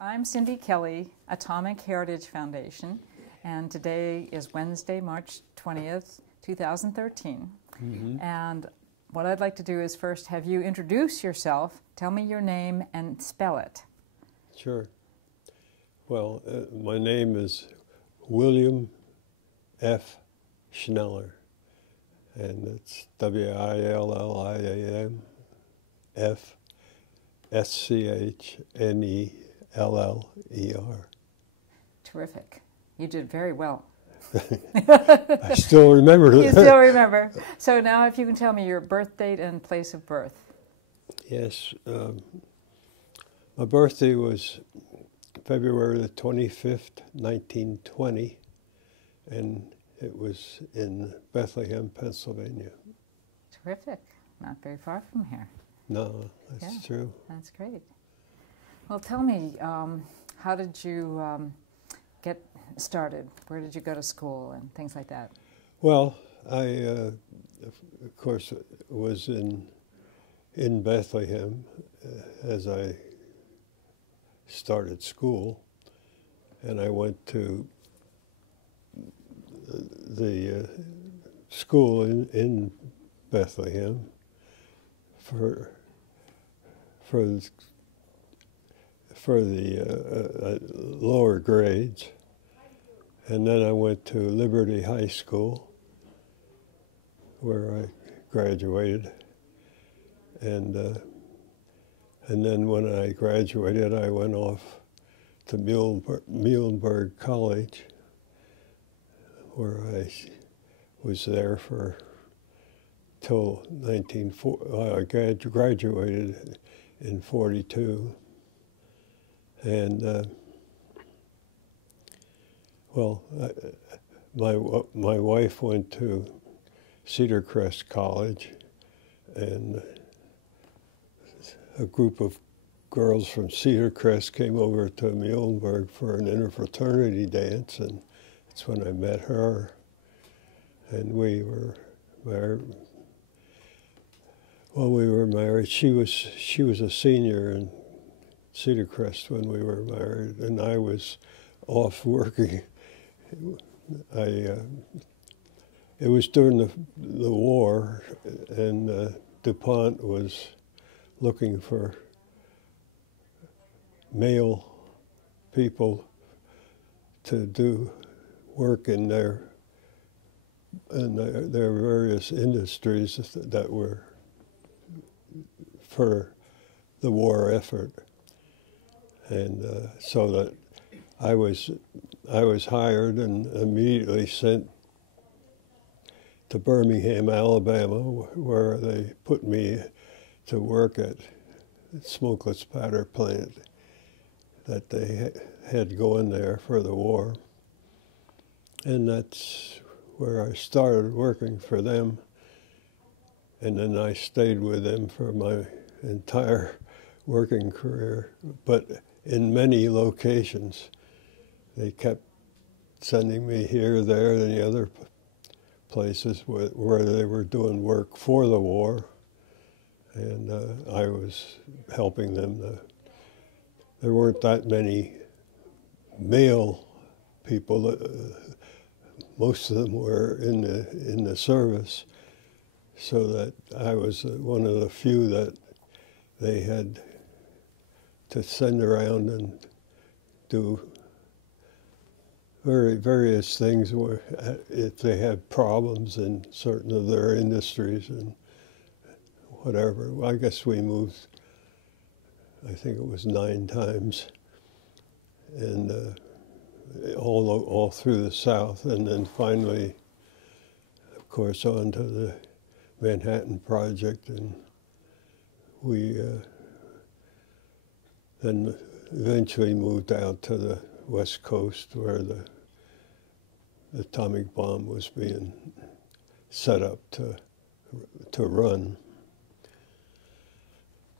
I'm Cindy Kelly, Atomic Heritage Foundation, and today is Wednesday, March 20th, 2013. And what I'd like to do is first have you introduce yourself, tell me your name, and spell it. Sure. Well, my name is William F. Schneller, and it's William F. Schneller. Terrific. You did very well. I still remember that. You still remember. So now if you can tell me your birth date and place of birth. Yes. My birthday was February the 25th, 1920, and it was in Bethlehem, Pennsylvania. Terrific. Not very far from here. No, that's true. That's great. Well, tell me, how did you get started? Where did you go to school and things like that? Well, I, of course, was in Bethlehem as I started school, and I went to the school in Bethlehem for the lower grades, and then I went to Liberty High School, where I graduated, and then when I graduated, I went off to Muhlenberg College, where I was there till 1940. I graduated in 42, and my wife went to Cedar Crest College, and a group of girls from Cedar Crest came over to Muhlenberg for an interfraternity dance, and that's when I met her, and we were married. Well, we were married. She was a senior in Cedar Crest when we were married, and I was off working. It was during the war, and DuPont was looking for male people to do work in their various industries that were for the war effort, and so that I was hired and immediately sent to Birmingham, Alabama, where they put me to work at the smokeless powder plant that they had going there for the war, and that's where I started working for them, and then I stayed with them for my entire working career, but in many locations. They kept sending me here, there, and the other places where they were doing work for the war, and I was helping them. There weren't that many male people. Most of them were in the service, so that I was one of the few that they had to send around and do various things where if they had problems in certain of their industries and whatever. Well, I guess we moved, I think it was 9 times, and all through the South, and then finally, of course, on to the Manhattan Project, and we then eventually moved out to the West Coast, where the atomic bomb was being set up to run.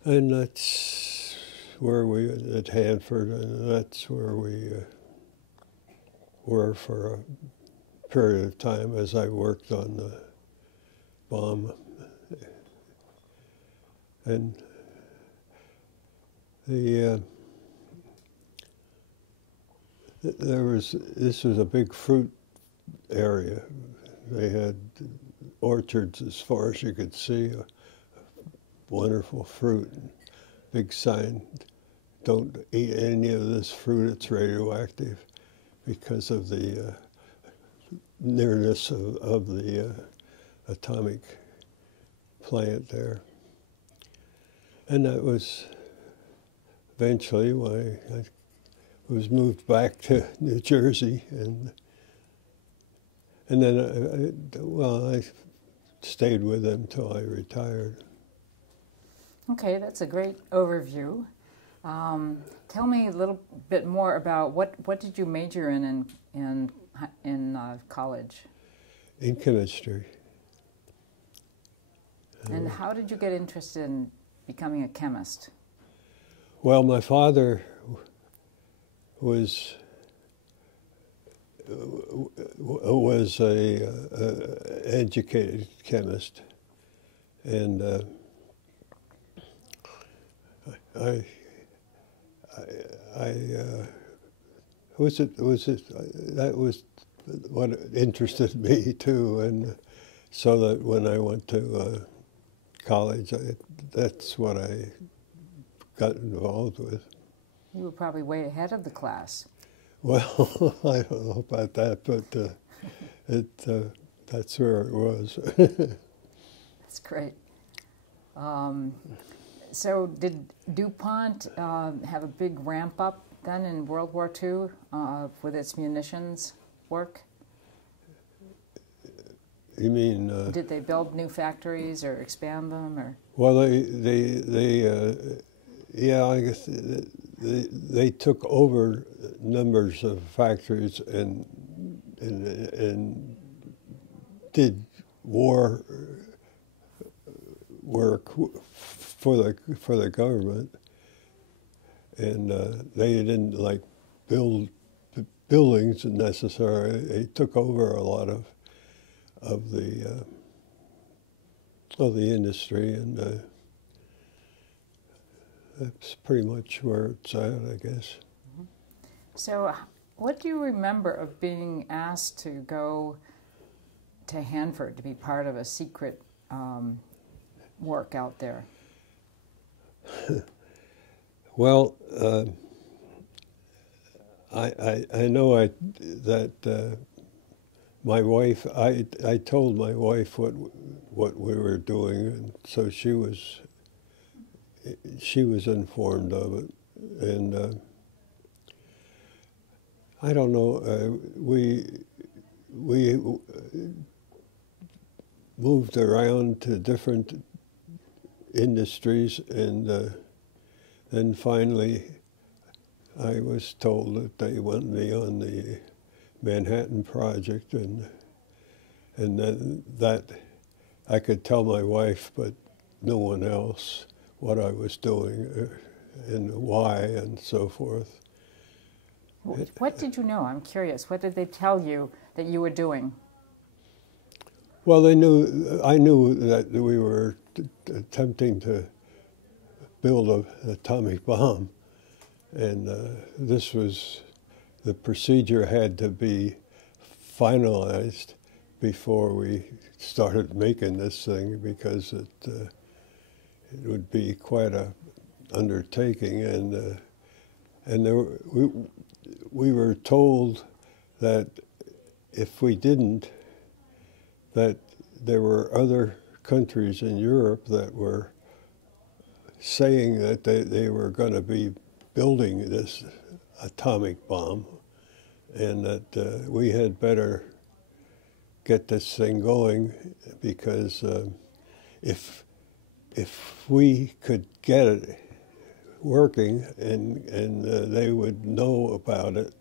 And that's where we, at Hanford, and that's where we were for a period of time as I worked on the bomb. And This was a big fruit area. They had orchards as far as you could see, wonderful fruit. Big sign, don't eat any of this fruit, it's radioactive, because of the nearness of the atomic plant there. And that was eventually why I was moved back to New Jersey, and then I stayed with them till I retired. Okay, that's a great overview. Tell me a little bit more about what did you major in college? In chemistry. And how did you get interested in becoming a chemist? Well, my father was a educated chemist, and that was what interested me too, and so that when I went to college, that's what I got involved with. You were probably way ahead of the class. Well, I don't know about that, but that's where it was. That's great. So did DuPont have a big ramp up then in World War II with its munitions work? You mean? Did they build new factories or expand them, or? Well, yeah, I guess they took over numbers of factories and did war work for the government, and they didn't like build buildings necessarily. They took over a lot of the industry, and that's pretty much where it's at, I guess. So what do you remember of being asked to go to Hanford to be part of a secret work out there? Well, I know that my wife, I told my wife what we were doing, and so she was informed of it, and I don't know, we moved around to different industries, and then finally I was told that they wanted me on the Manhattan Project, and then that I could tell my wife, but no one else, what I was doing and why and so forth. What did you know? I'm curious. What did they tell you that you were doing? Well, I knew that we were attempting to build an atomic bomb, and the procedure had to be finalized before we started making this thing, because it would be quite a undertaking, and we were told that if we didn't, that there were other countries in Europe that were saying that they were going to be building this atomic bomb, and that we had better get this thing going, because if we could get it working and they would know about it,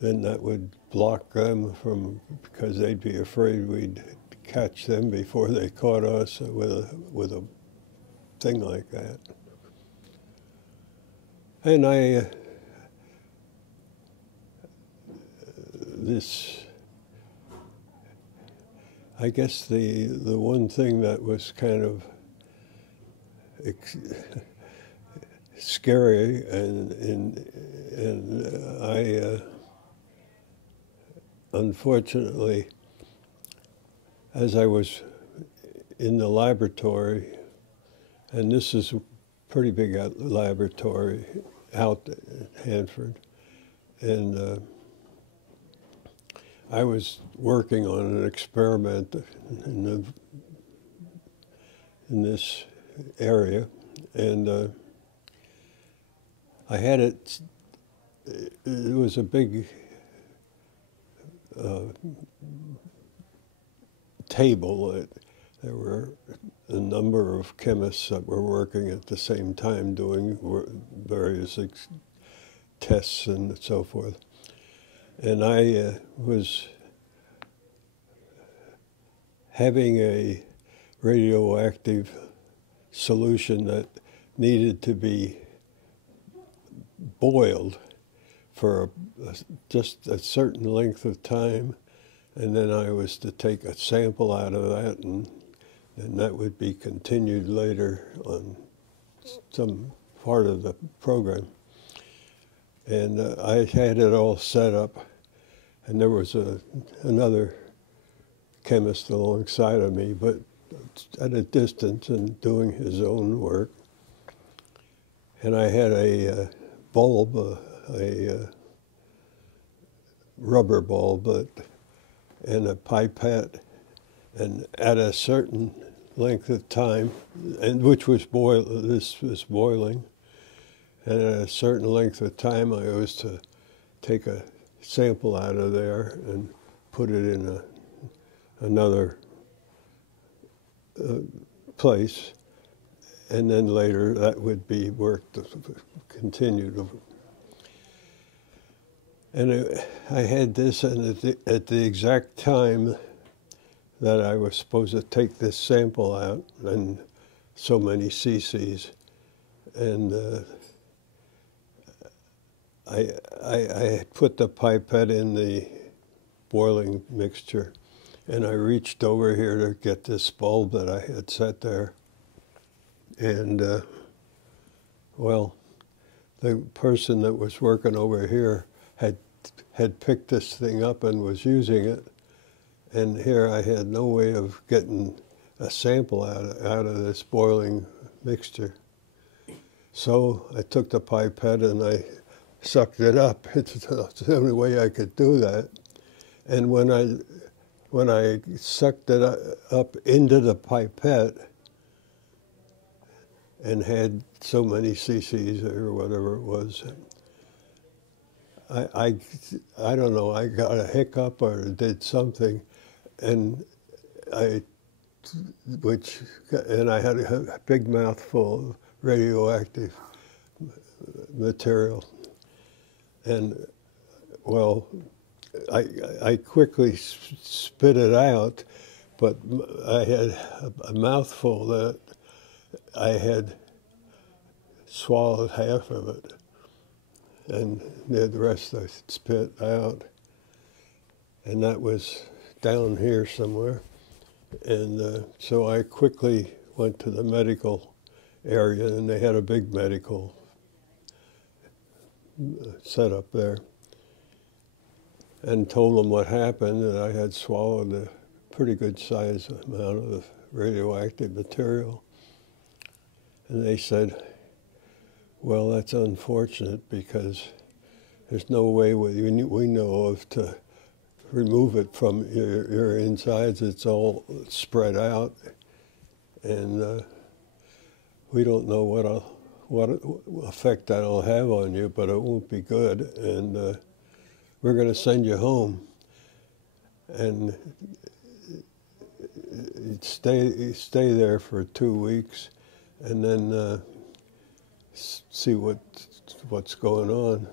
then that would block them from, because they'd be afraid we'd catch them before they caught us with a thing like that. And I guess the one thing that was kind of scary, and I unfortunately, as I was in the laboratory, and this is a pretty big laboratory out at Hanford, and I was working on an experiment in this area, and I had it. It was a big table. There were a number of chemists that were working at the same time doing various tests and so forth. And I was having a radioactive solution that needed to be boiled for just a certain length of time, and then I was to take a sample out of that, and that would be continued later on some part of the program. And I had it all set up, and there was another chemist alongside of me, but at a distance and doing his own work. And I had a bulb, a rubber bulb, and a pipette, and at a certain length of time, and which was this was boiling, and at a certain length of time, I was to take a sample out of there and put it in another place, and then later that would be worked, continued. And I had this, and at the exact time that I was supposed to take this sample out, and so many cc's, and I had put the pipette in the boiling mixture, and I reached over here to get this bulb that I had set there, and well, the person that was working over here had picked this thing up and was using it, and here I had no way of getting a sample out of this boiling mixture. So I took the pipette and I sucked it up. It's the only way I could do that. And when I sucked it up into the pipette and had so many cc's or whatever it was, I don't know, I got a hiccup or did something, and I had a big mouthful of radioactive material, and well, I quickly spit it out, but I had a mouthful that I had swallowed half of it, and the rest I spit out, and that was down here somewhere. And so I quickly went to the medical area, and they had a big medical setup there, and told them what happened, that I had swallowed a pretty good size amount of radioactive material. And they said, well, that's unfortunate, because there's no way we know of to remove it from your insides. It's all spread out, and we don't know what effect that'll have on you, but it won't be good, and we're going to send you home and stay there for 2 weeks, and then see what's going on.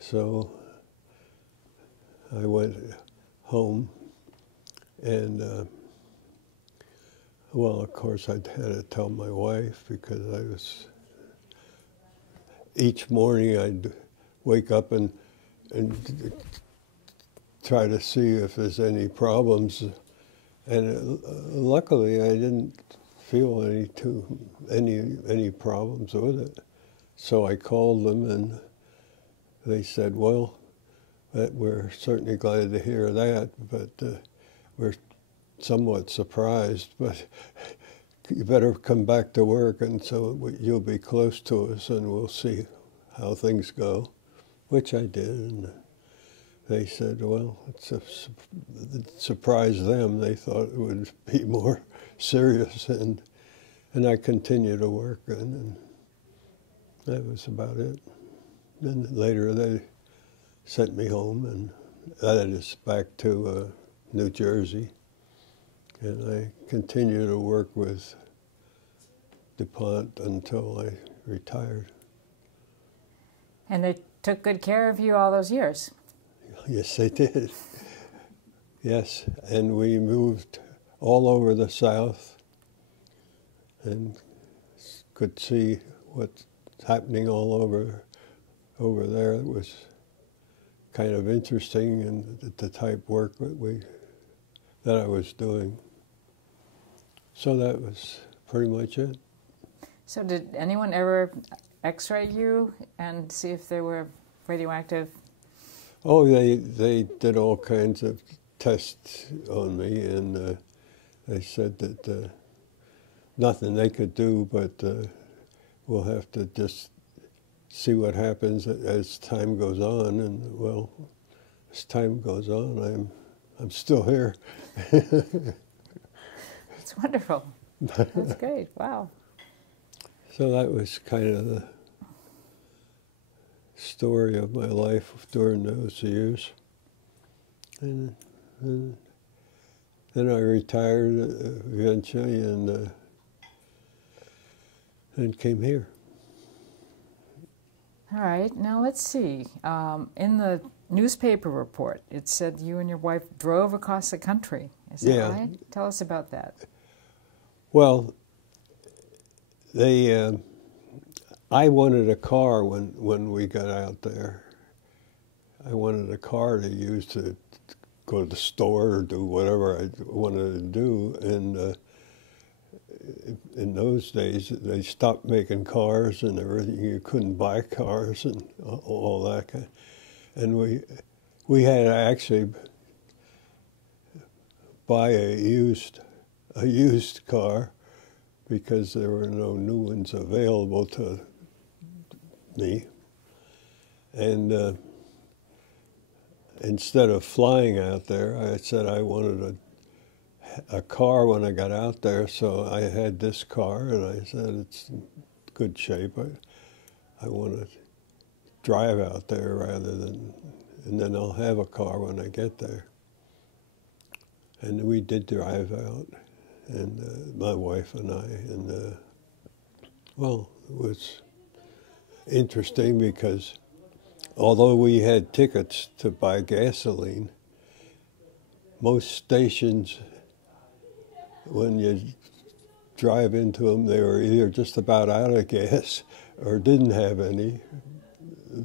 So I went home, and well, of course, I had to tell my wife, because each morning I'd wake up and try to see if there's any problems, and luckily I didn't feel any problems with it. So I called them, and they said, well, we're certainly glad to hear that, but we're somewhat surprised, but you better come back to work, and so you'll be close to us, and we'll see how things go, which I did. And they said, well, it surprised them. They thought it would be more serious, and I continued to work, and that was about it. Then later they sent me home, and that is back to New Jersey, and I continued to work with DuPont until I retired. And they took good care of you all those years. Yes, they did. Yes, and we moved all over the South and could see what's happening all over there. It was kind of interesting, and the type of work that I was doing. So that was pretty much it. So did anyone ever X-ray you and see if they were radioactive? Oh, they did all kinds of tests on me, and they said that nothing they could do, but we'll have to just see what happens as time goes on. And well, as time goes on, I'm still here. It's wonderful. That's great. Wow. So that was kind of the story of my life during those years. And then I retired eventually, and came here. All right. Now let's see. In the newspaper report, it said you and your wife drove across the country. Is that right? Tell us about that. Well, I wanted a car when we got out there. I wanted a car to use to go to the store or do whatever I wanted to do. And in those days, they stopped making cars and everything. You couldn't buy cars and all that kind. And we had to actually buy a used car, because there were no new ones available to me. And instead of flying out there, I said I wanted a car when I got out there, so I had this car, and I said it's in good shape. I want to drive out there and then I'll have a car when I get there. And we did drive out, and my wife and I, and well, it was interesting because although we had tickets to buy gasoline, most stations, when you drive into them, they were either just about out of gas or didn't have any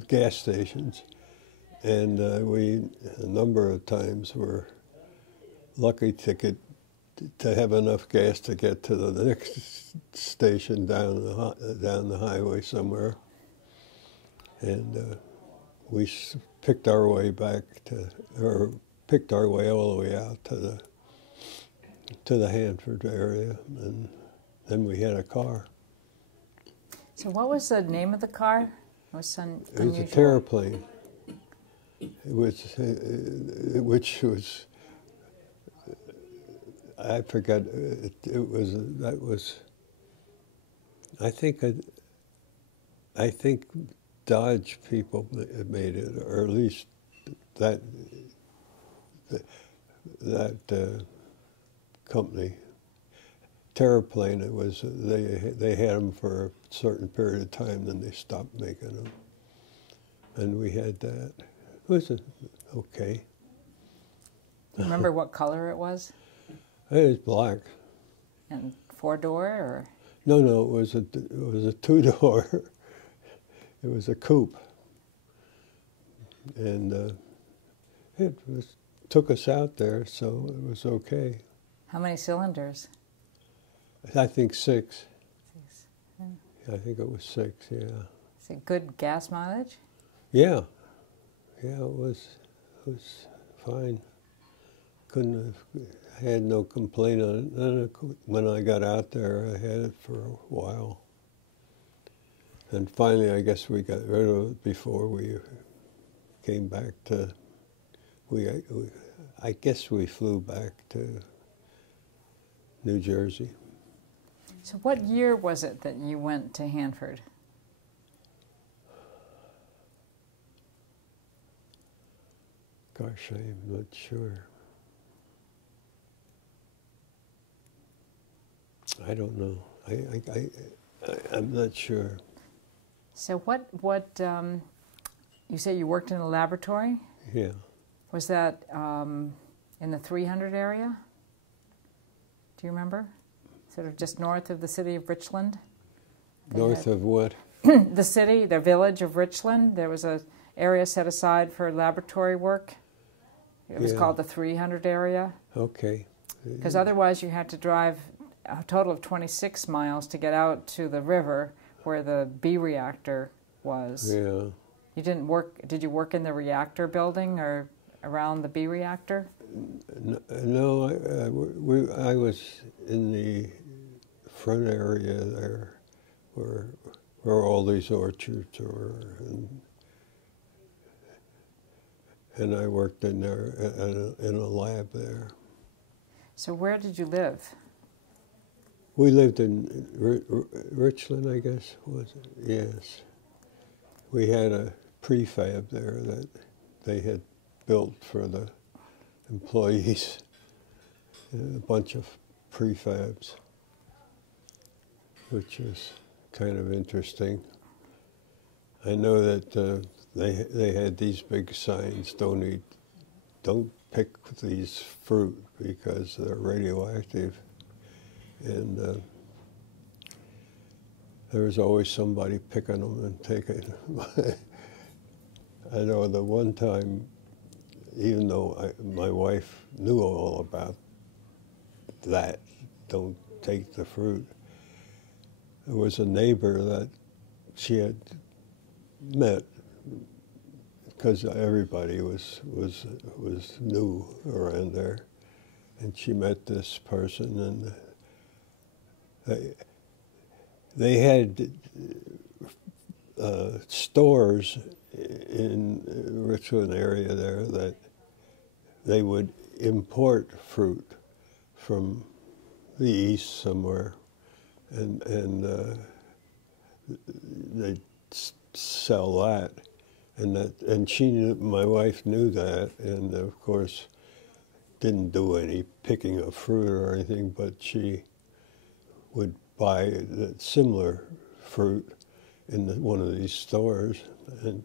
gas stations. And we, a number of times, were lucky to have enough gas to get to the next station down the highway somewhere. And we picked our way back picked our way all the way out to the Hanford area, and then we had a car. So what was the name of the car? It was It was a Terraplane, which was, I forgot, I think Dodge people made it, or at least that company. Terraplane, it was, they had them for a certain period of time, then they stopped making them. And we had that. It was okay. Remember what color it was? It was black. And four-door, or? No, it was a two-door. It was a coupe, and took us out there, so it was okay. How many cylinders? I think 6. 6. Yeah. I think it was 6, yeah. Is it good gas mileage? Yeah. Yeah, it was fine. Couldn't have had no complaint on it. Then when I got out there, I had it for a while. And finally, I guess we got rid of it before we came back to, I guess we flew back to New Jersey. So what year was it that you went to Hanford? Gosh, I'm not sure. I don't know. I'm not sure. So what you say you worked in a laboratory? Yeah. Was that in the 300 area? Do you remember? Sort of just north of the city of Richland? North of what? The city, the village of Richland. There was an area set aside for laboratory work. It was called the 300 area. Okay. Because otherwise you had to drive a total of 26 miles to get out to the river where the B reactor was. Yeah. You didn't work, did you work in the reactor building or around the B reactor? No, I was in the front area there where all these orchards were, and I worked in there in a lab there. So where did you live? We lived in Richland, I guess, was it? Yes. We had a prefab there that they had built for the employees, a bunch of prefabs, which is kind of interesting. I know that they had these big signs, don't pick these fruit because they're radioactive. And there was always somebody picking them and taking them. I know the one time, even though my wife knew all about that, don't take the fruit, there was a neighbor that she had met, because everybody was new around there, and she met this person, and they had stores in Richland area there that they would import fruit from the east somewhere, and they'd sell that, and she knew, my wife knew that, and of course didn't do any picking of fruit or anything, but she would buy the similar fruit in one of these stores. And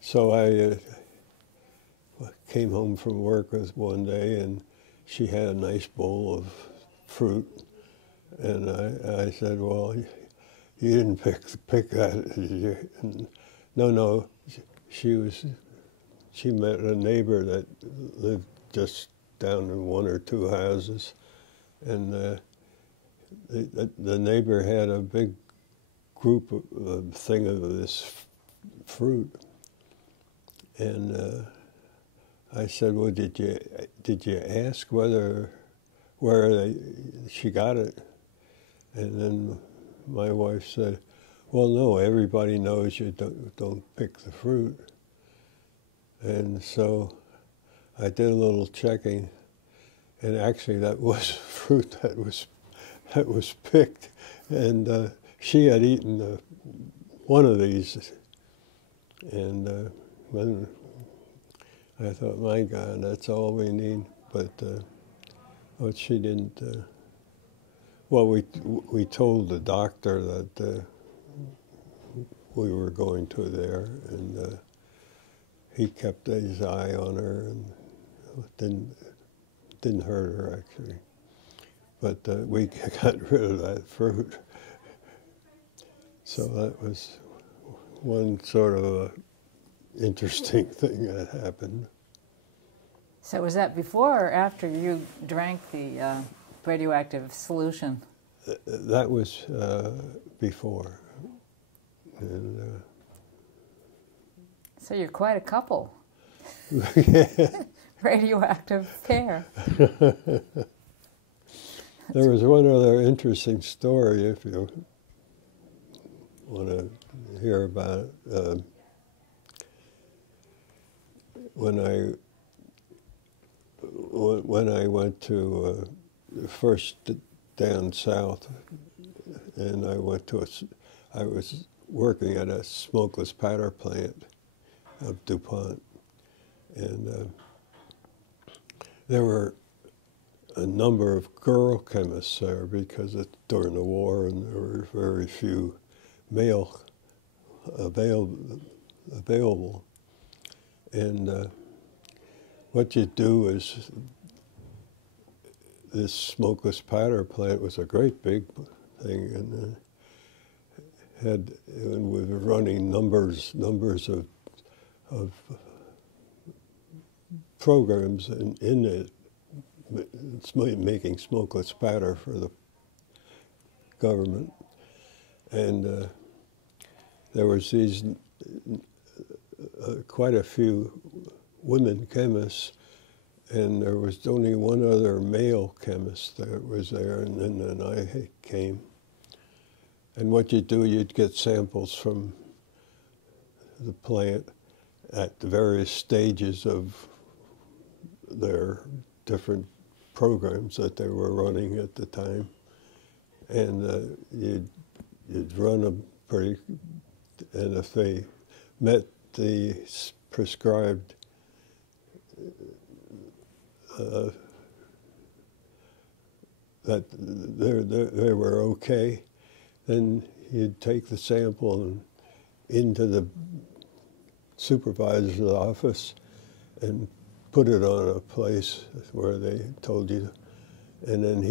so I came home from work one day, and she had a nice bowl of fruit, and I said, "Well, you didn't pick that, did you?" And, no. She met a neighbor that lived just down in one or two houses, and the neighbor had a big group thing of this fruit, and I said, "Well, did you ask where she got it?" And then my wife said, "Well, no, everybody knows you don't pick the fruit." And so I did a little checking, and actually that was fruit that was picked, and she had eaten one of these, and when I thought, my God, that's all we need, but she didn't. Well, we told the doctor that we were going to there, and he kept his eye on her and didn't hurt her actually. But we got rid of that fruit. So that was one sort of a interesting thing that happened. So was that before or after you drank the radioactive solution? that was before. And, so you're quite a couple. yeah. Radioactive pair. There was one other interesting story, if you want to hear about it. When I went to first down south, and I was working at a smokeless powder plant of DuPont, and there were a number of girl chemists there because it's during the war and there were very few male available. And what you do is, this smokeless powder plant was a great big thing, and we were running numbers of programs in it, making smokeless powder for the government. And there was these quite a few women chemists, and there was only one other male chemist that was there, and then I came. And what you'd do, you'd get samples from the plant at the various stages of their different programs that they were running at the time, and you'd run them and if they met the prescribed that they were okay, then you'd take the sample and into the supervisor's office and put it on a place where they told you, and then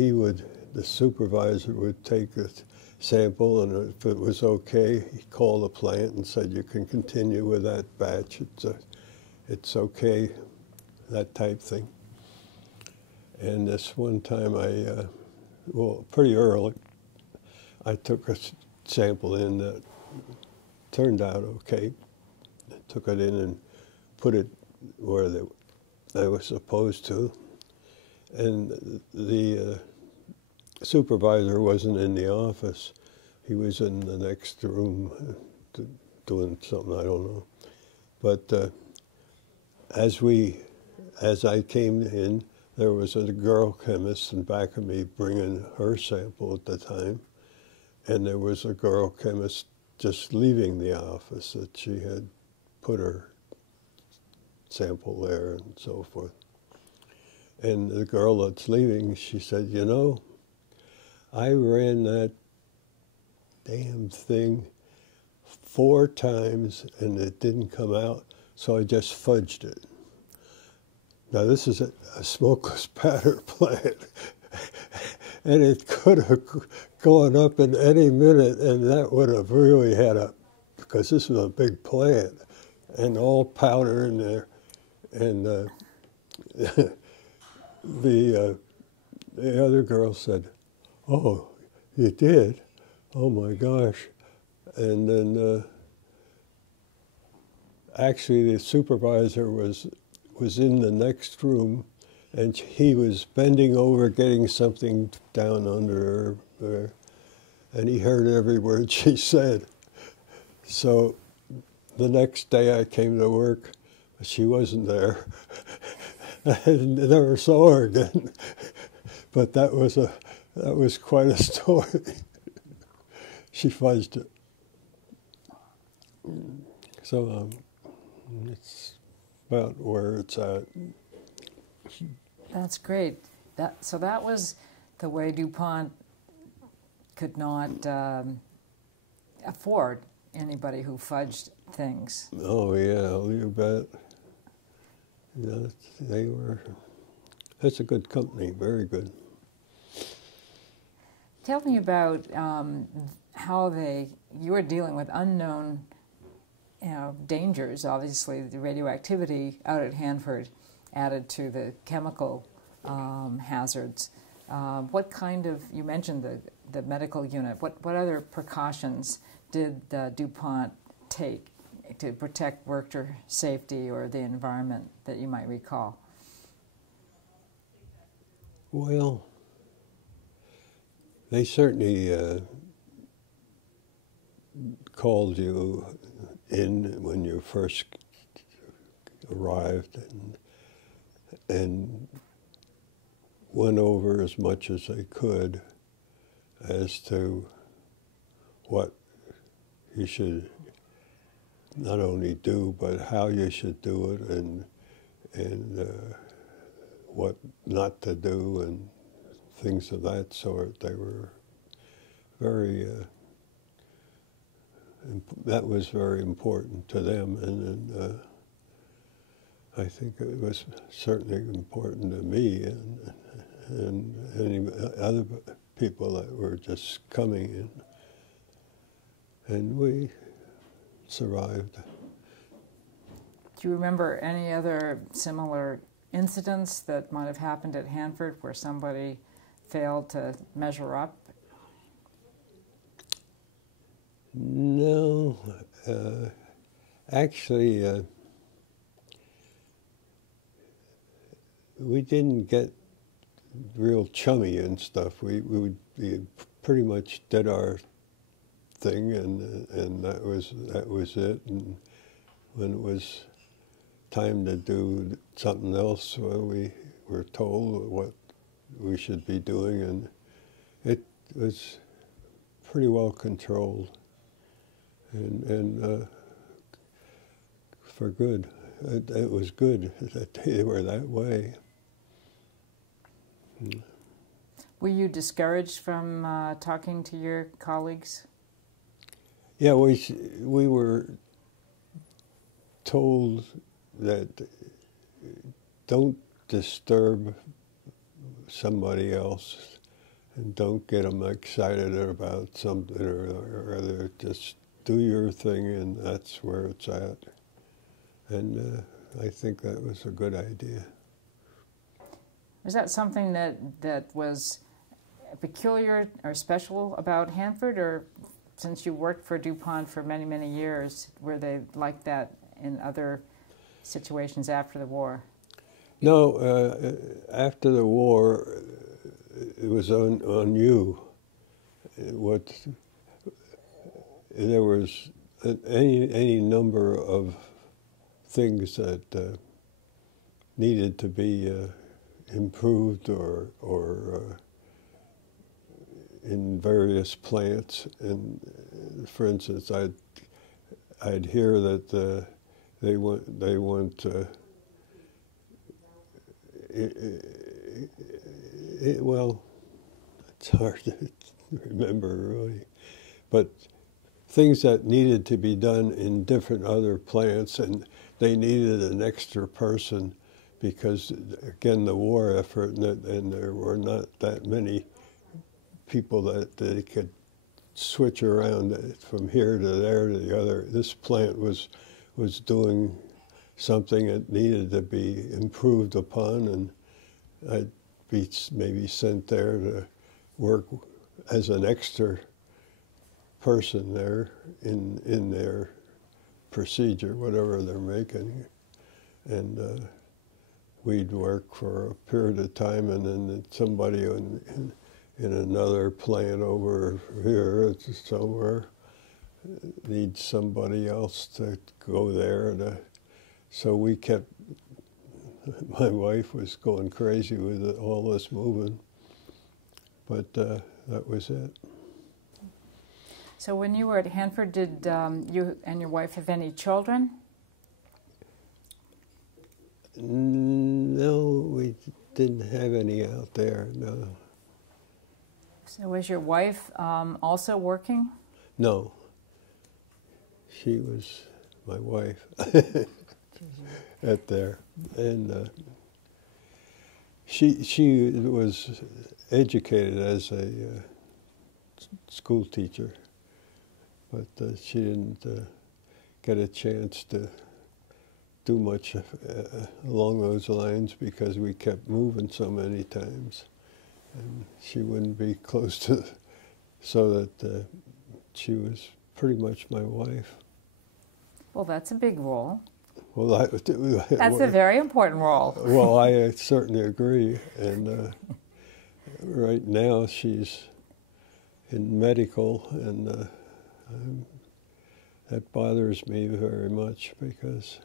the supervisor would take a sample, and if it was okay, he'd call the plant and said, you can continue with that batch, it's okay, that type thing. And this one time pretty early, I took a sample in that turned out okay. I took it in and put it where I was supposed to, and the supervisor wasn't in the office. He was in the next room doing something, I don't know. But as I came in, there was a girl chemist in back of me bringing her sample at the time, and there was a girl chemist just leaving the office that she had put her sample there and so forth. And the girl that's leaving, she said, you know, I ran that damn thing 4 times and it didn't come out, so I just fudged it. Now this is a smokeless powder plant, and it could have gone up in any minute, and that would have really because this was a big plant, and all powder in there, and the other girl said, oh, you did? Oh my gosh. And then actually the supervisor was in the next room, and he was bending over getting something down under her, and he heard every word she said. So the next day I came to work, she wasn't there. I never saw her again. But that was quite a story. She fudged it. So it's about where it's at. That's great. So that was the way DuPont could not afford anybody who fudged things. Oh yeah, you bet. Yeah, that's a good company, very good. Tell me about how you were dealing with unknown dangers. Obviously, the radioactivity out at Hanford added to the chemical hazards. What kind of, you mentioned the medical unit, what other precautions did DuPont take to protect worker safety or the environment that you might recall? Well, they certainly called you in when you first arrived and went over as much as they could as to what you should not only do, but how you should do it, and what not to do, and things of that sort. They were very, that was very important to them, and I think it was certainly important to me and any other people that were just coming in. And we survived. Do you remember any other similar incidents that might have happened at Hanford where somebody failed to measure up? No, actually, we didn't get real chummy and stuff. We pretty much did our thing, and that was it. And when it was time to do something else, well, we were told what we should be doing, and it was pretty well controlled, and for good. It was good that they were that way. Were you discouraged from talking to your colleagues? Yeah, we were told that don't disturb somebody else and don't get them excited about something or other. Just do your thing, and that's where it's at. And I think that was a good idea. Was that something that was peculiar or special about Hanford, or since you worked for DuPont for many, many years, were they like that in other situations after the war? No, after the war, it was on you. There was any number of things that needed to be improved or in various plants. And for instance, I'd hear that they want well, it's hard to remember really, but things that needed to be done in different other plants, and they needed an extra person because, again, the war effort, and there were not that many people that they could switch around from here to there to the other. This plant was doing something that needed to be improved upon, and I'd be maybe sent there to work as an extra person there in their procedure, whatever they're making. And we'd work for a period of time, and then somebody in another plant over here somewhere needs somebody else to go there. So we kept, my wife was going crazy with all this moving, but that was it. So when you were at Hanford, did you and your wife have any children? No, we didn't have any out there, no. So was your wife also working? No. She was my wife at there. And she was educated as a school teacher, but she didn't get a chance to do much along those lines because we kept moving so many times, and she wouldn't be close to so that she was pretty much my wife. Well, that's a big role. Well, That's a very important role. Well, I certainly agree. And right now she's in medical, and that bothers me very much because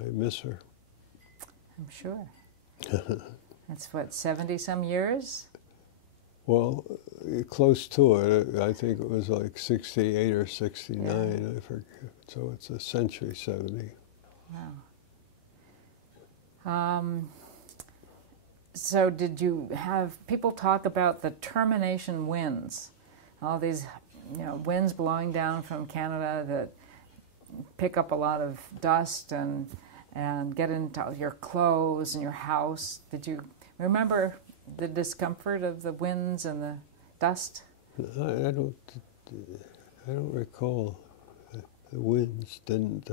I miss her. I'm sure. That's what, 70-some years? Well, close to it. I think it was like 68 or 69. I forget. So it's a century, 70. Wow. So did you have people talk about the termination winds? All these, winds blowing down from Canada that pick up a lot of dust and get into your clothes and your house. Did you remember the discomfort of the winds and the dust? I don't recall. The winds didn't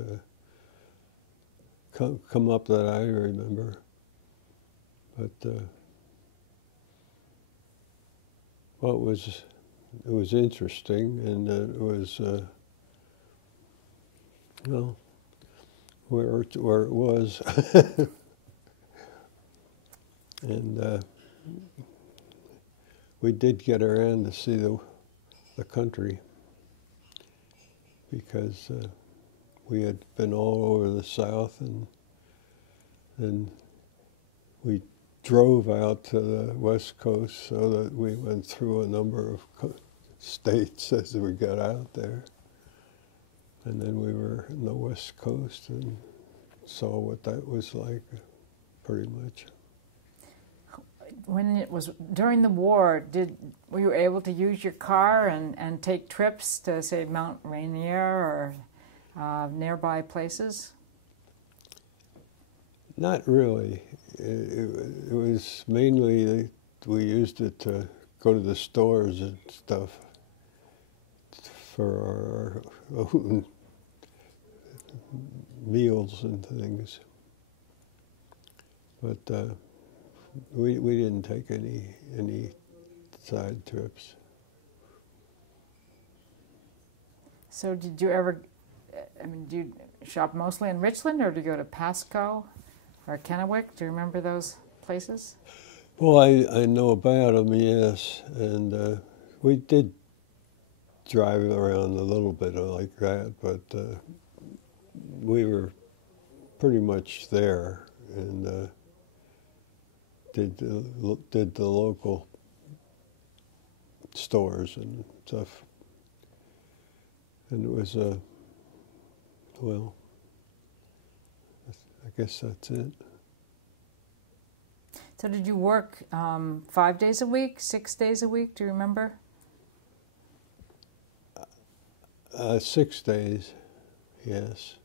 come up that I remember. But well, it was interesting, and it was where it was, and we did get around to see the country because we had been all over the South, and then we drove out to the West Coast, so that we went through a number of states as we got out there. And then we were in the West Coast and saw what that was like, pretty much. When it was during the war, were you able to use your car and take trips to, say, Mount Rainier or nearby places? Not really. It was mainly we used it to go to the stores and stuff for our own meals and things. But we didn't take any side trips. So did you ever, do you shop mostly in Richland, or do you go to Pasco or Kennewick? Do you remember those places? Well, I know about them, yes, and we did drive around a little bit like that, but we were pretty much there and did the local stores and stuff, and it was well, I guess that's it. So did you work 5 days a week, 6 days a week? Do you remember? 6 days, yes.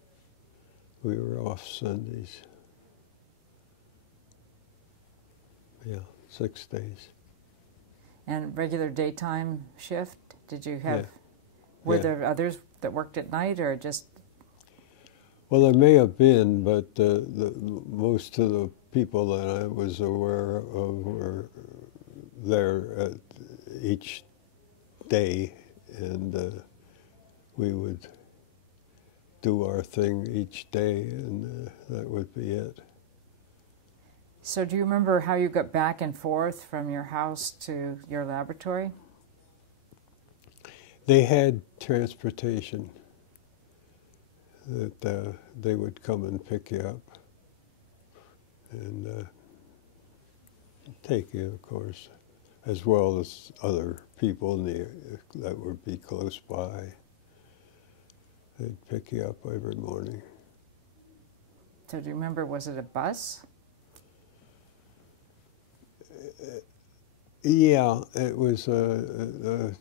We were off Sundays. Yeah, 6 days. And regular daytime shift? Did you have? Yeah. Were there others that worked at night, or just? Well, there may have been, but most of the people that I was aware of were there at each day, and we would do our thing each day, and that would be it. So do you remember how you got back and forth from your house to your laboratory? They had transportation that they would come and pick you up and take you, of course, as well as other people that would be close by. They'd pick you up every morning. So do you remember, was it a bus? Yeah, it was a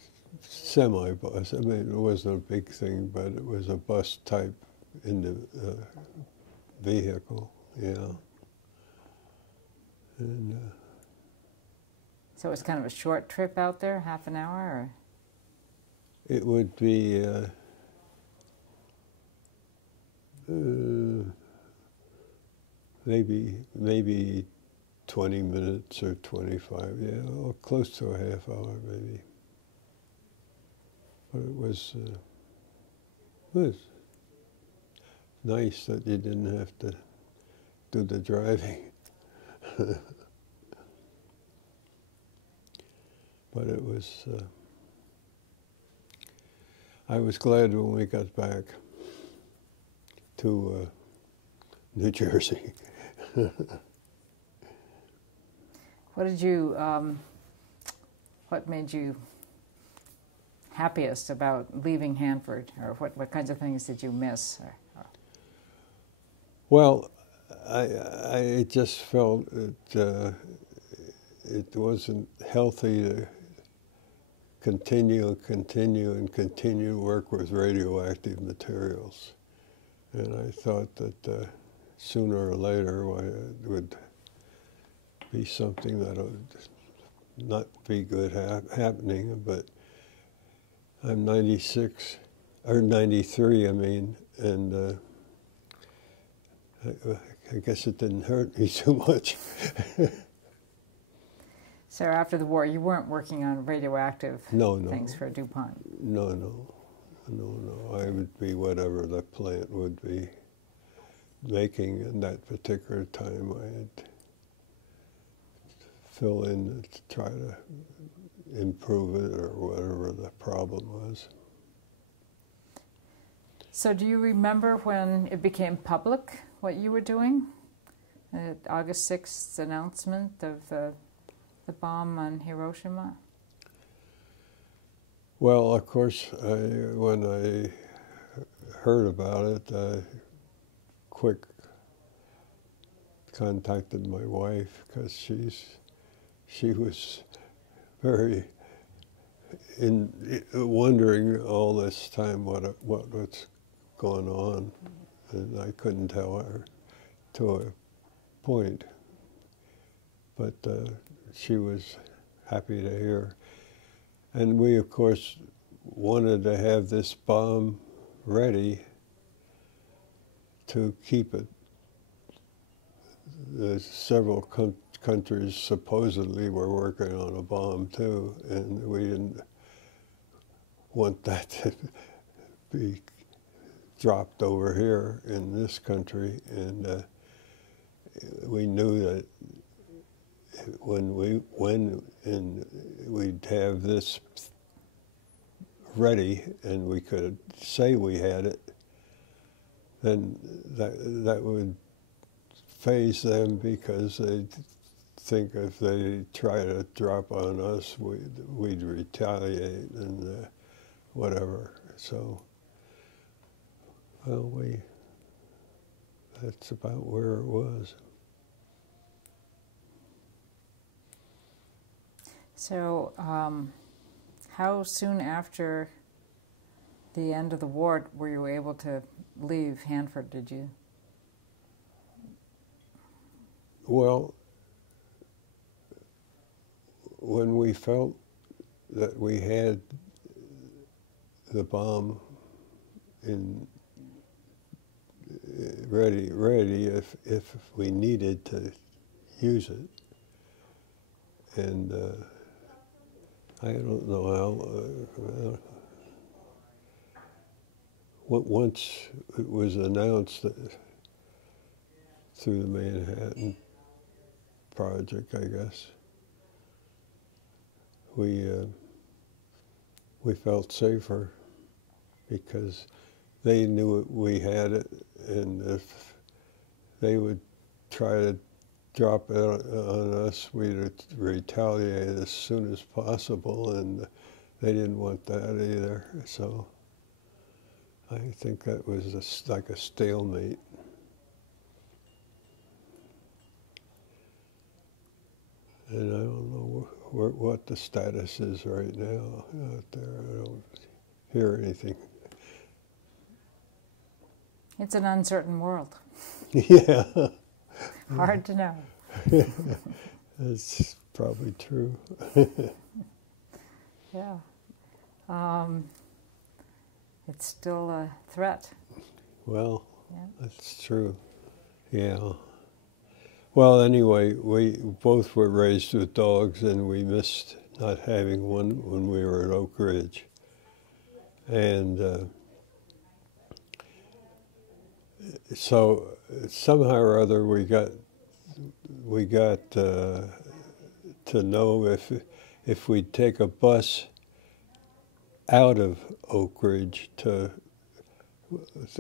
semi-bus. I mean, it wasn't a big thing, but it was a bus type in the vehicle, yeah. And So it was kind of a short trip out there, half an hour, or? it would be maybe 20 minutes or 25, yeah, or close to a half hour maybe. But it was nice that you didn't have to do the driving. But it was, I was glad when we got back to New Jersey. What made you happiest about leaving Hanford, or what kinds of things did you miss? Well, I just felt that it wasn't healthy to continue to work with radioactive materials. And I thought that sooner or later it would be something that would not be good happening. But I'm 96, or 93, I mean, and I guess it didn't hurt me too much. So after the war, you weren't working on radioactive things for DuPont? No. I would be whatever the plant would be making in that particular time. I'd fill in to try to improve it or whatever the problem was. So do you remember when it became public what you were doing? August 6th announcement of the bomb on Hiroshima? Well, of course, when I heard about it, I quick contacted my wife, because she was very wondering all this time what's going on, and I couldn't tell her to a point, but she was happy to hear. And we, of course, wanted to have this bomb ready to keep it. There's several countries supposedly were working on a bomb too, and we didn't want that to be dropped over here in this country. And we knew that when we'd have this ready and we could say we had it, then that would faze them, because they'd think if they try to drop on us, we'd retaliate and whatever. So, well, that's about where it was. So, how soon after the end of the war were you able to leave Hanford, did you? Well, when we felt that we had the bomb ready if we needed to use it. And I don't know how, once it was announced that through the Manhattan Project, I guess, we felt safer, because they knew we had it, and if they would try to drop it on us, we'd retaliate as soon as possible, and they didn't want that either. So I think that was like a stalemate. And I don't know what the status is right now out there. I don't hear anything. It's an uncertain world. Yeah. Hard to know. That's probably true. Yeah. It's still a threat. Well, yeah. That's true. Yeah. Well, anyway, we both were raised with dogs, and we missed not having one when we were at Oak Ridge. And so somehow or other we got to know if we'd take a bus out of Oak Ridge to,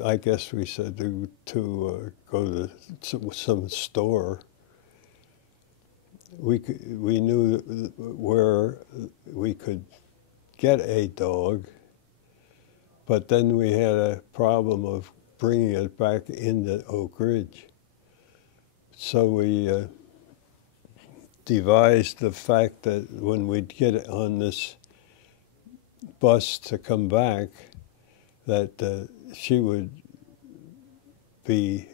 I guess we said to go to some store. We knew where we could get a dog, but then we had a problem of bringing it back into Oak Ridge. So we devised the fact that when we'd get on this bus to come back, that she would be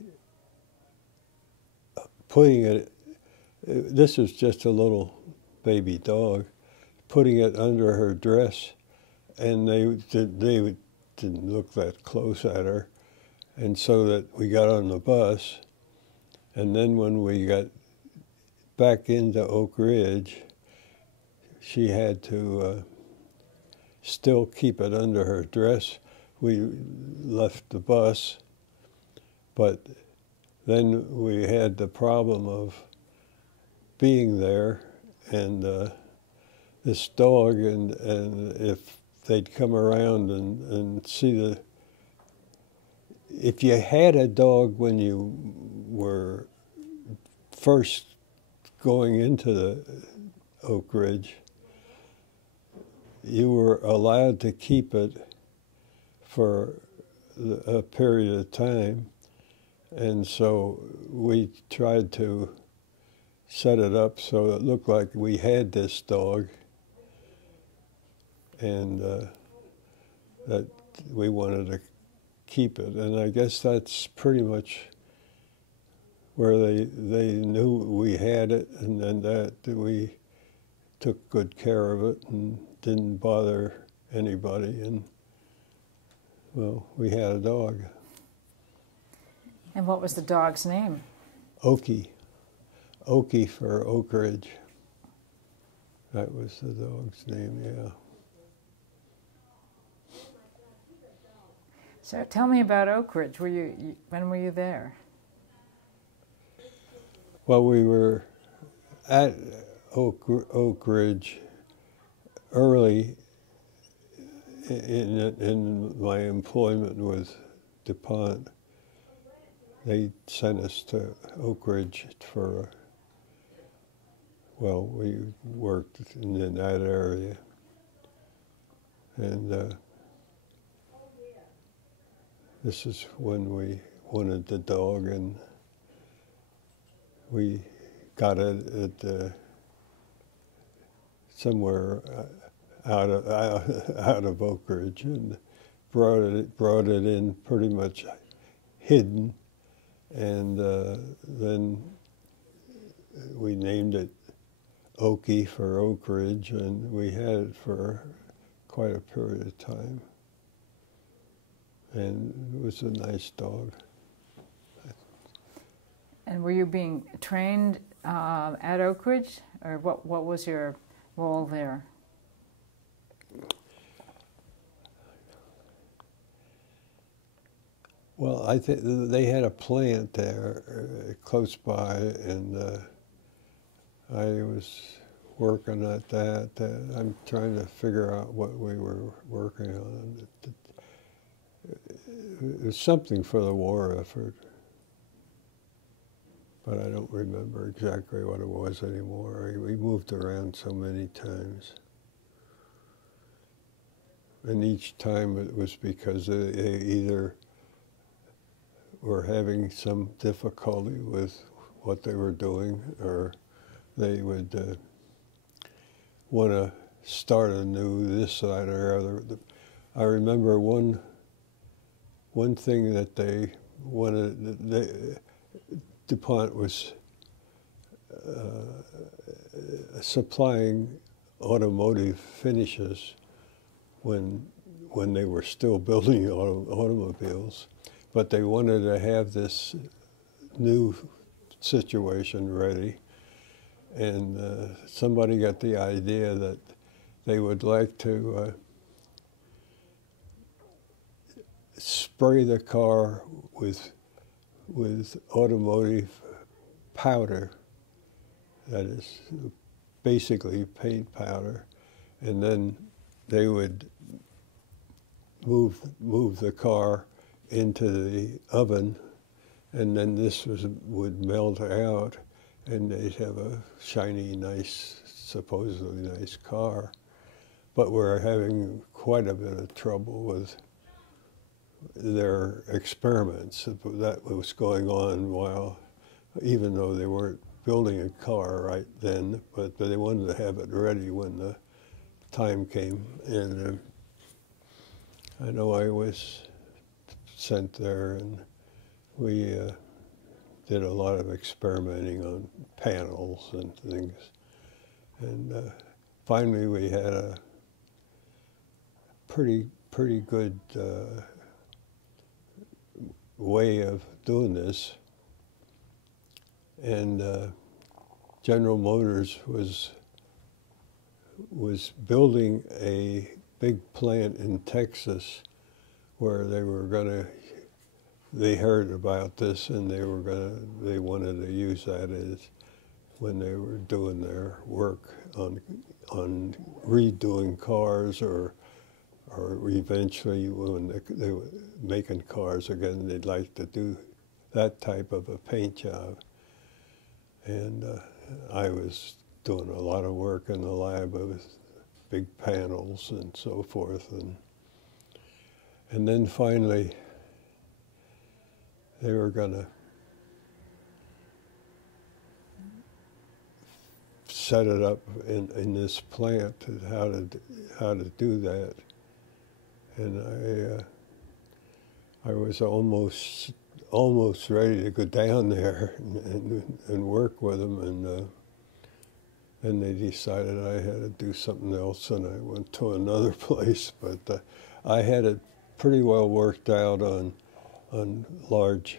putting it, this was just a little baby dog, putting it under her dress, and they didn't look that close at her, and so that we got on the bus, and then when we got back into Oak Ridge, she had to still keep it under her dress. We left the bus, but then we had the problem of being there, and this dog, and if they'd come around and see if you had a dog when you were first going into the Oak Ridge, you were allowed to keep it for a period of time, and so we tried to set it up so it looked like we had this dog, and that we wanted to keep it. And I guess that's pretty much where they knew we had it, and then that we took good care of it and didn't bother anybody, and well, we had a dog. And what was the dog's name? Okie. Okie for Oak Ridge. That was the dog's name, yeah. So tell me about Oak Ridge. When were you there? Well, we were at Oak Ridge early in my employment with DuPont. They sent us to Oak Ridge for, well, we worked in that area. And this is when we wanted the dog, and we got it at somewhere out of Oak Ridge, and brought it in pretty much hidden, and then we named it Okie for Oak Ridge, and we had it for quite a period of time, and it was a nice dog. And were you being trained at Oak Ridge, or what was your role there? Well, I think they had a plant there close by, and I was working at that. I'm trying to figure out what we were working on. It was something for the war effort, but I don't remember exactly what it was anymore. We moved around so many times. And each time it was because they either were having some difficulty with what they were doing, or they would want to start anew this, that, or other. I remember one thing that they wanted, DuPont was supplying automotive finishes when they were still building automobiles, but they wanted to have this new situation ready, and somebody got the idea that they would like to spray the car with automotive powder, that is basically paint powder, and then they would move the car into the oven, and then this would melt out, and they'd have a shiny, nice, supposedly nice car. But we're having quite a bit of trouble with their experiments. That was going on while, even though they weren't building a car right then, but they wanted to have it ready when the time came. And I know I was sent there, and we did a lot of experimenting on panels and things. And finally we had a pretty good way of doing this. And General Motors was building a big plant in Texas where they heard about this, and they wanted to use that as when they were doing their work on redoing cars, or eventually when they were making cars again, they'd like to do that type of a paint job. And I was doing a lot of work in the lab with big panels and so forth, and then finally they were going to set it up in this plant, how to do that. And I was almost ready to go down there and work with them, and they decided I had to do something else, and I went to another place. But I had it pretty well worked out on large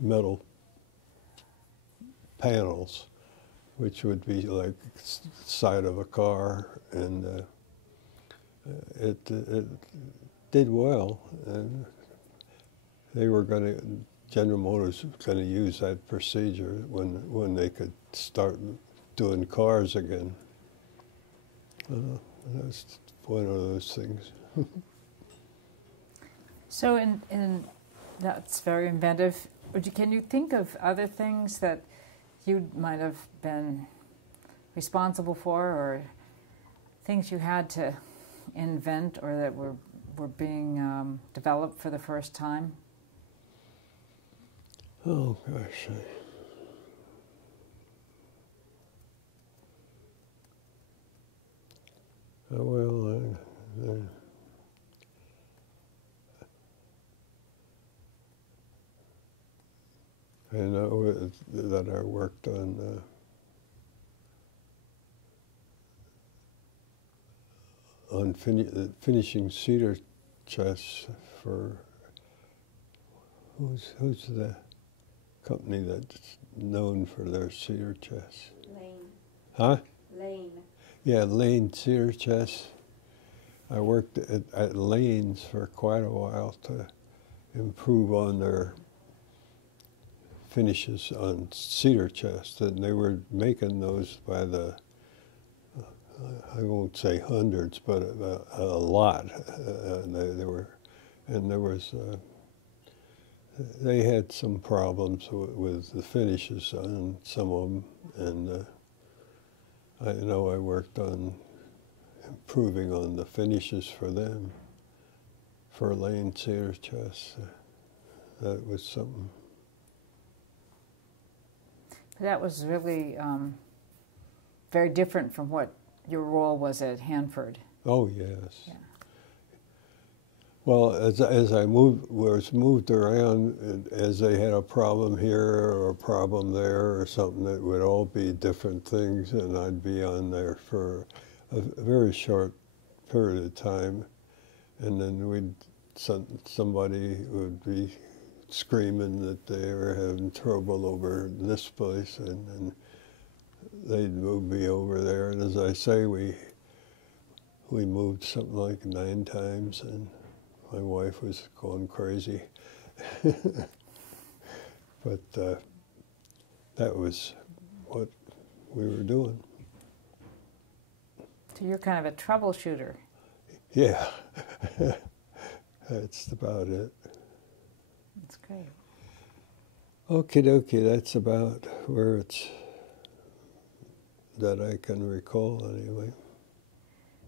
metal panels, which would be like the side of a car, and it did well. And they were General Motors was going to use that procedure when they could start doing cars again. That's one of those things. So, that's very inventive. Can you think of other things that you might have been responsible for, or things you had to invent, or that were being developed for the first time? Oh gosh. I know that I worked on finishing cedar chests for who's the company that's known for their cedar chests? Lane. Huh? Lane. Yeah, Lane cedar chests. I worked at Lane's for quite a while to improve on their finishes on cedar chests, and they were making those by the, I won't say hundreds, but a lot. They had some problems with the finishes on some of them, and I know I worked on improving on the finishes for them, for Lane cedar chests. That was something. That was really very different from what your role was at Hanford. Oh yes. Yeah. Well, as I moved around, and as they had a problem here or a problem there or something, it would all be different things, and I'd be on there for a very short period of time, and then somebody would be screaming that they were having trouble over this place, and they'd move me over there. And as I say, we moved something like 9 times, and my wife was going crazy. But that was what we were doing. So you're kind of a troubleshooter. Yeah, that's about it. That's great. Okie dokie, that's about where it's, that I can recall anyway.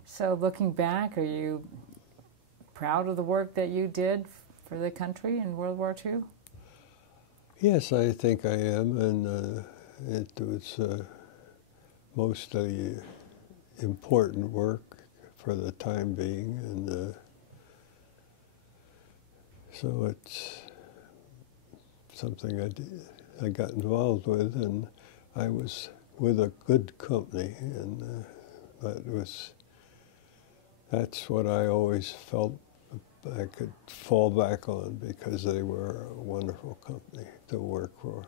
So looking back, are you proud of the work that you did for the country in World War II? Yes, I think I am, and it was mostly important work for the time being, and so it's something I got involved with, and I was with a good company, and that's what I always felt I could fall back on, because they were a wonderful company to work for.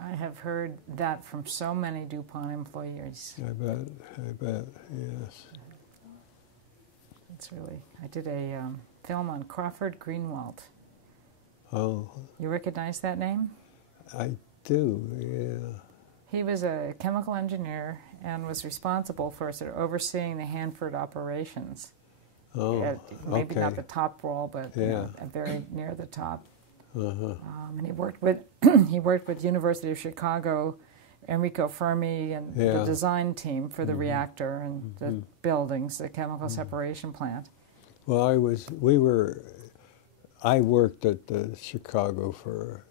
I have heard that from so many DuPont employees. I bet, yes. It's really, I did a film on Crawford Greenwald. Oh, You recognize that name? I do, yeah. He was a chemical engineer and was responsible for sort of overseeing the Hanford operations. Oh, Maybe okay. not the top role, but Yeah. Very near the top. Uh-huh. And he worked with University of Chicago, Enrico Fermi, and the Yeah. design team for the reactor and the buildings, the chemical separation plant. Well, I worked at the Chicago for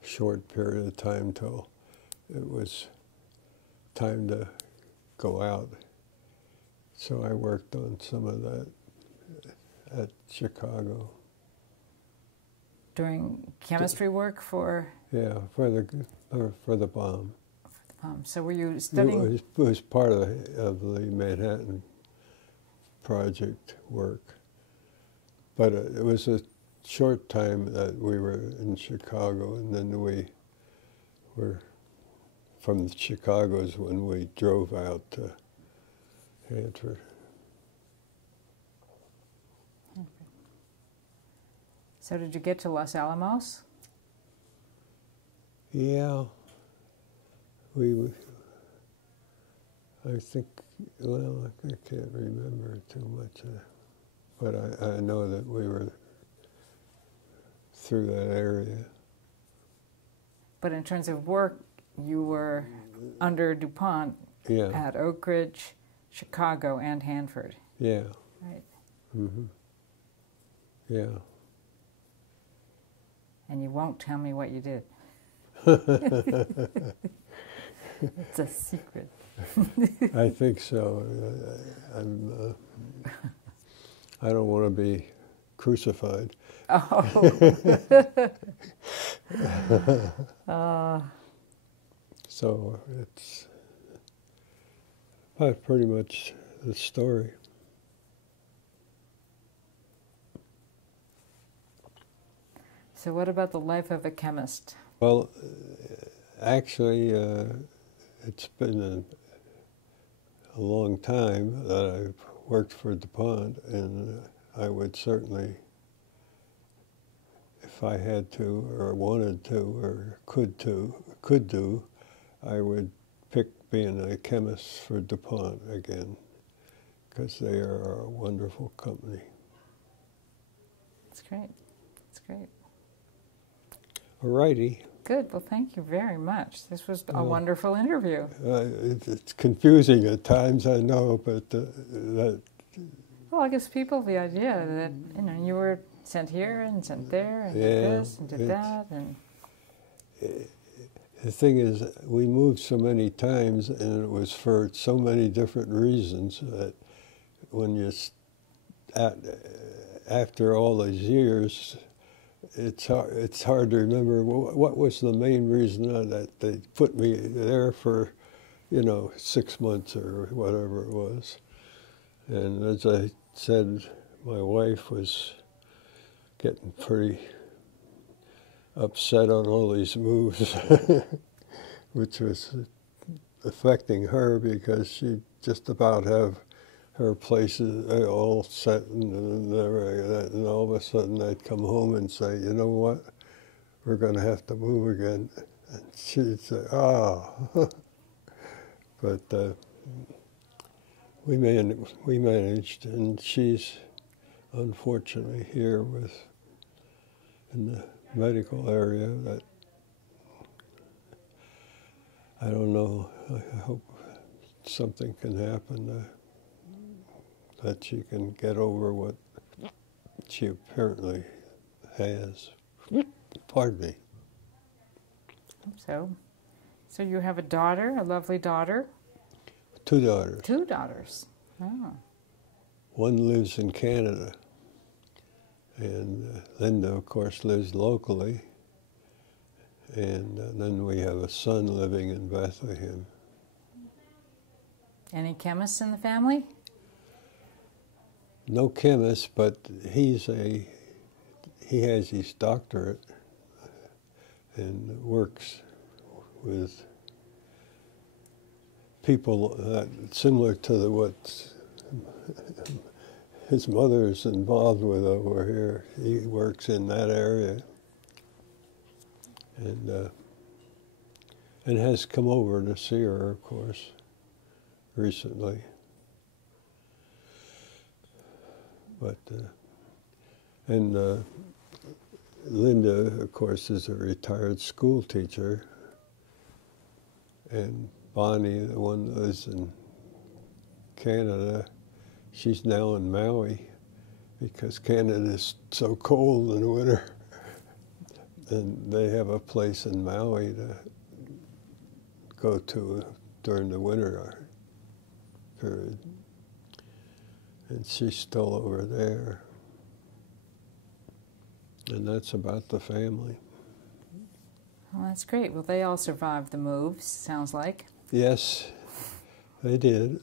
a short period of time till it was time to go out. So I worked on some of that at Chicago. Doing chemistry work for Yeah, for the bomb. so were you studying? It was part of the Manhattan Project work. But it was a short time that we were in Chicago, and then we were from Chicago's when we drove out to Hanford. So did you get to Los Alamos? Yeah, I think, well, I can't remember too much, but I know that we were through that area. But in terms of work, you were under DuPont Yeah, at Oak Ridge, Chicago, and Hanford. yeah. Right. Mm-hmm. Yeah. And you won't tell me what you did. It's a secret. I think so. I don't want to be crucified. Oh. So it's pretty much the story. So what about the life of a chemist? Well, actually, it's been a long time that I've worked for DuPont, and I would certainly, if I had to or wanted to or could do, I would pick being a chemist for DuPont again, because they are a wonderful company. That's great. That's great. All righty. Good. Well, thank you very much. This was a wonderful interview. It's confusing at times, I know, but that. Well, it gives people the idea that you were sent here and sent there and did this and did that and. The thing is, we moved so many times, and it was for so many different reasons that when you after all these years, it's hard to remember what was the main reason that they put me there for, 6 months or whatever it was. And as I said, my wife was getting pretty upset on all these moves, which was affecting her because she just about have her places all set and everything, and all of a sudden I'd come home and say, you know what, we're going to have to move again. And she'd say, but we managed, and she's unfortunately here in the medical area that I don't know. I hope something can happen that she can get over what she apparently has. Pardon me. So you have a daughter, a lovely daughter? 2 daughters. 2 daughters. Oh. One lives in Canada, and Linda, of course, lives locally. And then we have a son living in Bethlehem. Any chemists in the family? No chemist, but he has his doctorate and works with people similar to what his mother is involved with over here. He works in that area, and has come over to see her, of course, recently. But Linda, of course, is a retired school teacher, and Bonnie, the one that lives in Canada, she's now in Maui because Canada is so cold in the winter. And they have a place in Maui to go to during the winter period. And she's still over there. And that's about the family. Well, that's great. Well, they all survived the moves, sounds like. Yes, they did.